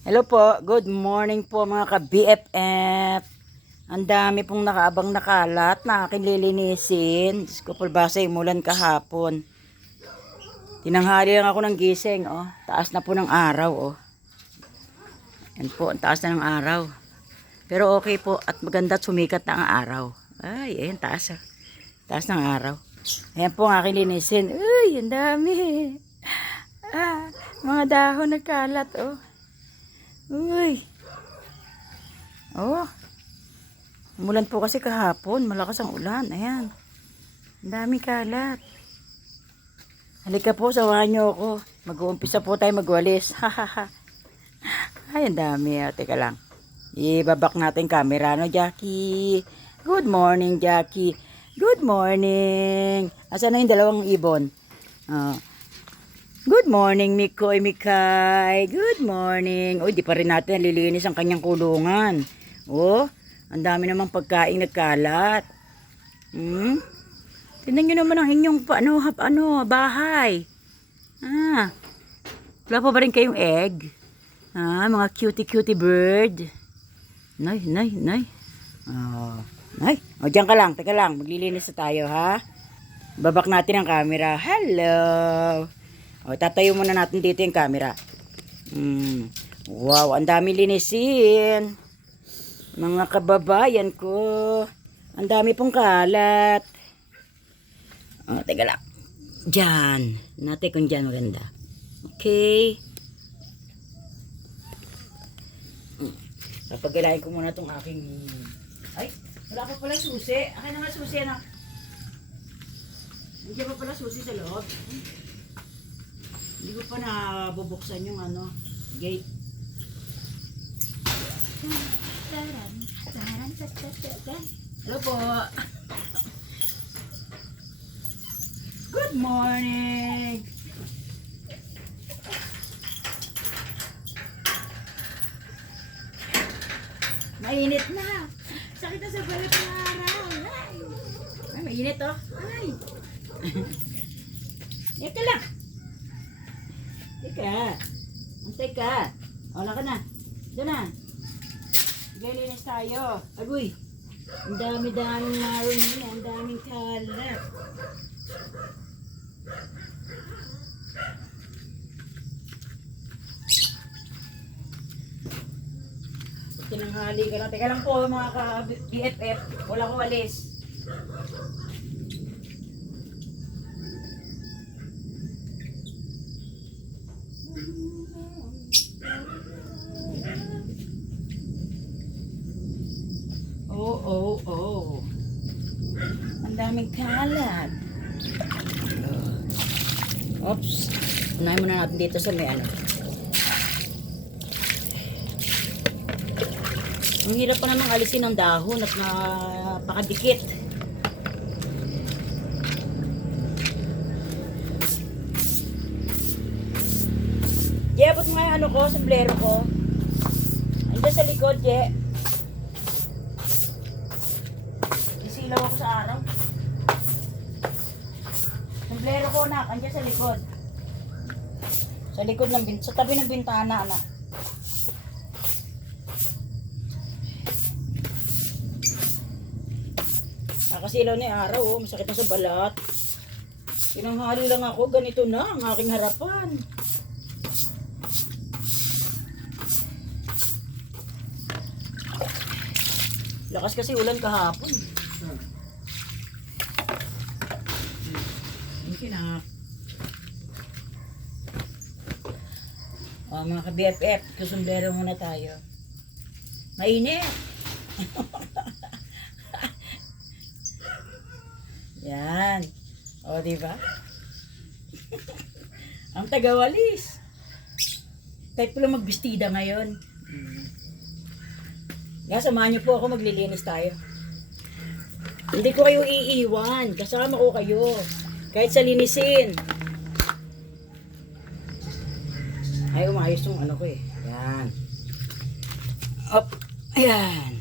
Hello po, good morning po mga ka-BFF. Ang dami pong nakaabang nakalat na aking lilinisin. Diyos ko, pulbasa yung mulan kahapon. Tinanghali lang ako ng gising, oh. Taas na po ng araw, oh. Yan po, ang taas na ng araw. Pero okay po, at maganda at sumikat na ang araw. Ay, ayan, taas, ah. Taas ng araw. Ayan po ang aking linisin. Uy, ang dami. Mga dahon nagkalat, oh. Uy. Oh. Umulan po kasi kahapon. Malakas ang ulan. Ayan. Ang daming kalat. Halika po, sawahan niyo ako. Mag-uumpisa po tayo magwalis. Ay, ang dami. Teka lang. Ibabak natin camera, no, Jackie? Good morning, Jackie. Good morning. Asan na yung dalawang ibon? Good morning, Mikoy, Mikay. Good morning. Uy, di pa rin natin nalilinis ang kanyang kulungan. Oh, ang dami namang pagkain nagkalat. Tingnan nyo naman ang inyong bahay. Wala pa ba rin kayong egg? Mga cutie bird. Nay. Nay. O, dyan ka lang. Teka lang. Maglilinis na tayo, ha? Babak natin ang camera. Hello. O, tatayo muna natin dito yung camera. Wow, ang dami linisin. Mga kababayan ko. Ang dami pong kalat. O, teka lang. Diyan. Natin kung diyan maganda. Okay. Papagalain ko muna itong aking... Ay, wala pa pala susi. Akin na nga susi, anak. Hindi pa pala susi sa loob. Hindi ko pa nabubuksan yung gate. Hello po. Good morning. Mainit na. Sakit na sa balat ng araw. Ay, mainit oh. Ay. Ika lang. Teka. Antay ka. Wala ka na. Doon na. Galinis tayo. Agoy. Ang dami-daming maroon yun. Ang daming kalat. Tinanghali ka lang. Teka lang po mga ka-BFF. Wala ko walis. Oh. Ang daming kalat. Oops. Unahin muna natin dito sa may Ang hirap pa namang alisin ang dahon at napakadikit. Abot mo nga yung sombrero ko. Andiyan sa likod, Je. Isilaw ako sa araw. Sombrero ko, anak. Andiyan sa likod. Sa likod ng sa tabi ng bintana, anak. Nakasilaw na yung araw, oh. Masakit na sa balat. Tinanghali lang ako. Ganito na ang aking harapan. Lakas kasi ulan kahapon. Okay na. Mga ka-BFF, kusumblero muna tayo. Mainit. Yan. O, diba? Ang tagawalis. Kahit pala magbistida ngayon. Samahan niyo po ako, maglilinis tayo. Hindi ko kayo iiwan. Kasama ko kayo. Kahit sa linisin. Ay, umayos yung ko eh. Yan. Up. Ayan.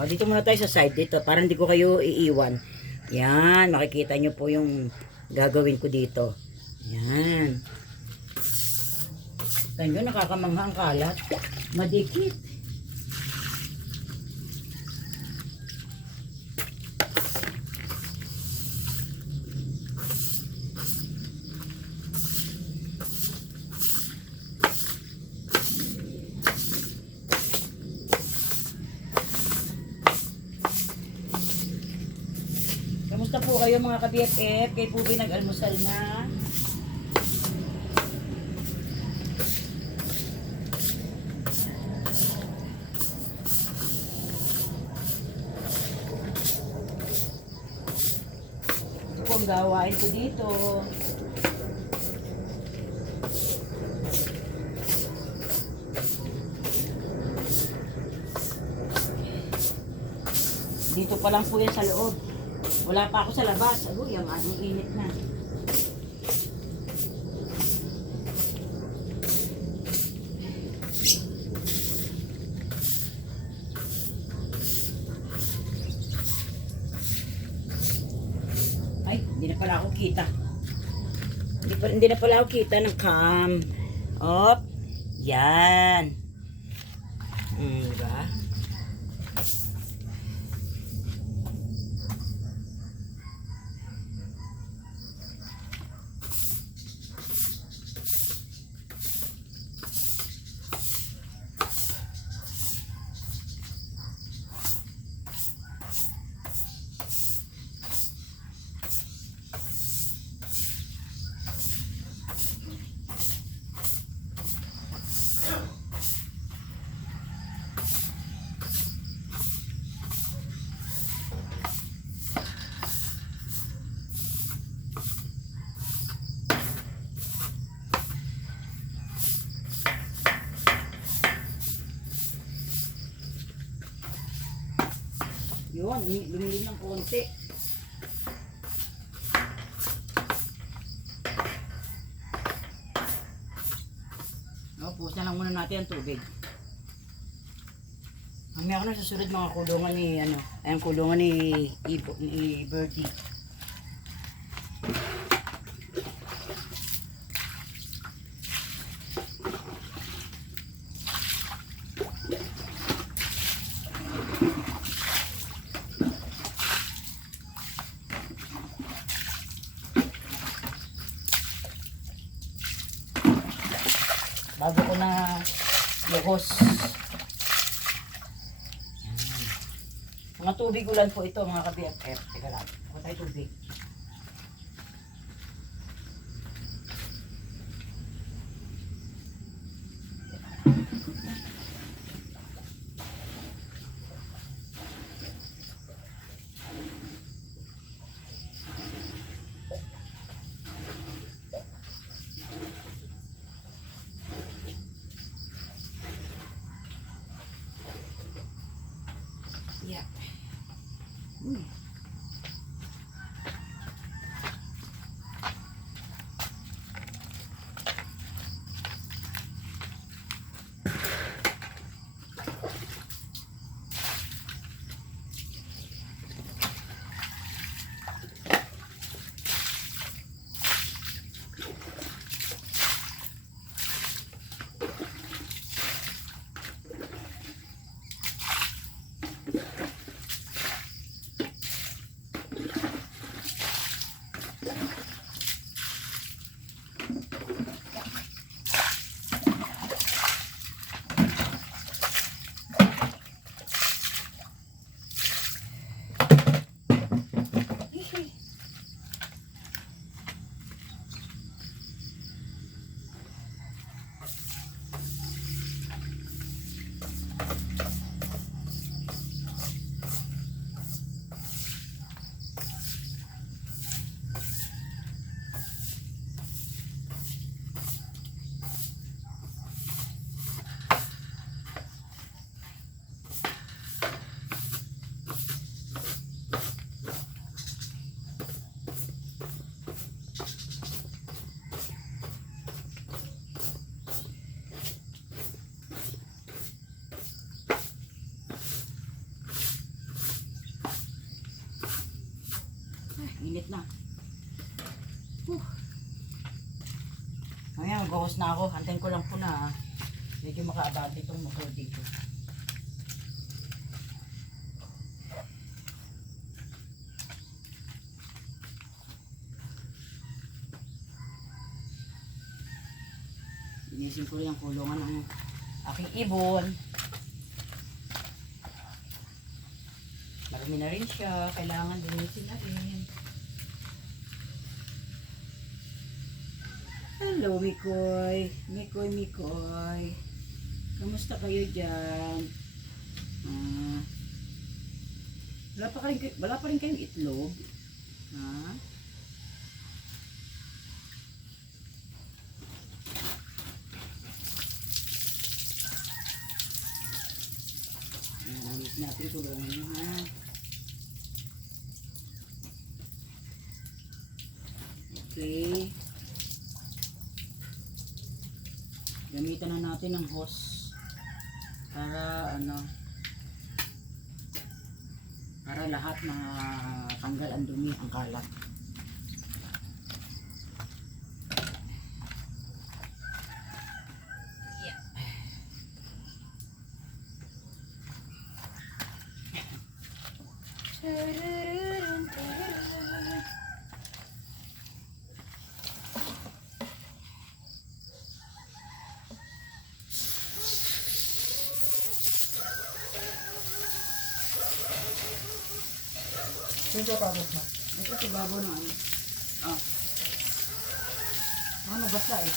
O, dito muna tayo sa side dito. Para hindi ko kayo iiwan. Yan. Makikita nyo po yung gagawin ko dito. Yan. Ganyan, nakakamangha ang kalat. Madikit. Kamusta po kayo mga ka-BFF? Kayo po ba nag-almusal na? Ito po ang gawain ko dito. Dito pa lang po yan sa loob. Wala pa ako sa labas. Agoy, ang init na. Ay, hindi na pala ako kita. Hindi na pala ako kita ng cam. Op. Yan. Diba? Yun, lumilin ng konti. Pusan lang muna natin ang tubig. Mamaya ko na susunod mga kulungan ni, ayang kulungan ni Birdie. Bago ko na lugos. Mga tubig ulan po ito mga ka-BFF. Teka lang, ako tayo tubig. Yeah. Init na. Ayan, mag-host na ako. Hantayin ko lang po na medyo makaabante itong motor dito. Inisin ko rin ang kulungan ng aking ibon. Marami na rin siya. Kailangan linisin na rin. Hello, Mikoy. Mikoy. Kamusta kayo dyan? Wala pa rin kayong itlog? Ha? Ulit natin tulungan nyo, ha? Okay. Gamitan na natin ng hose para para lahat na tanggal ang dumi, ang kalat. Ito tapos na. Ito si babaw ng ano. Nabasa eh.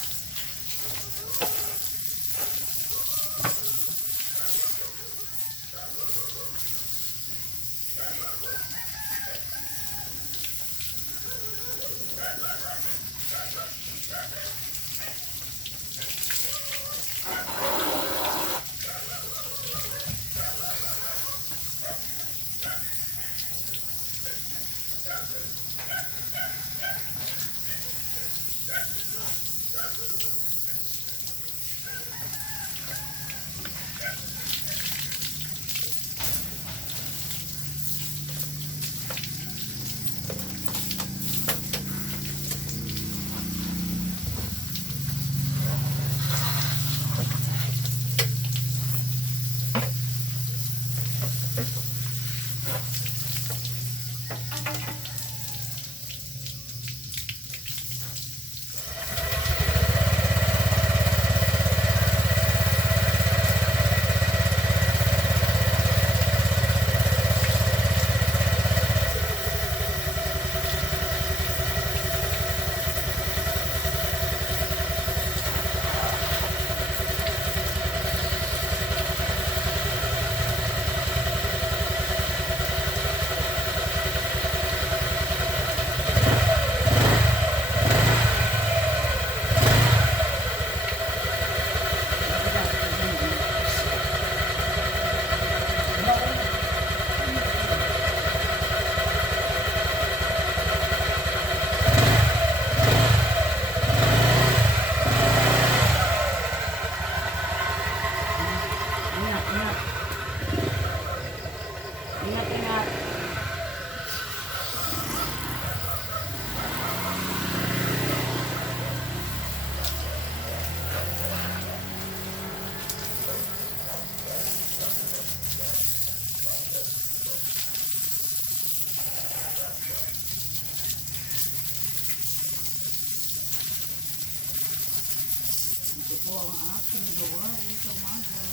Ingat. Ito po ang aking gawain sa umaga.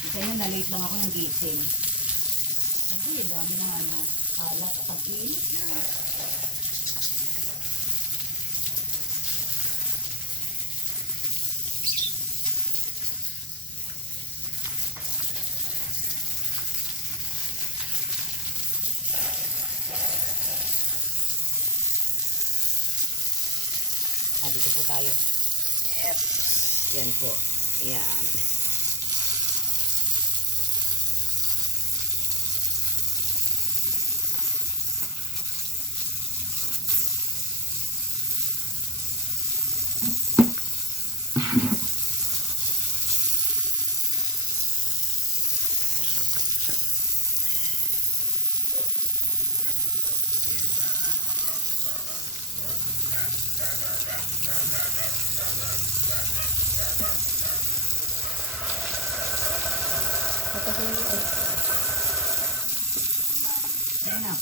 Kita nyo, na-late lang ako ng gising. Kasi dami ng kalat at ang init na. Dito po tayo. Yep. Yan po. Yan. Ayan o.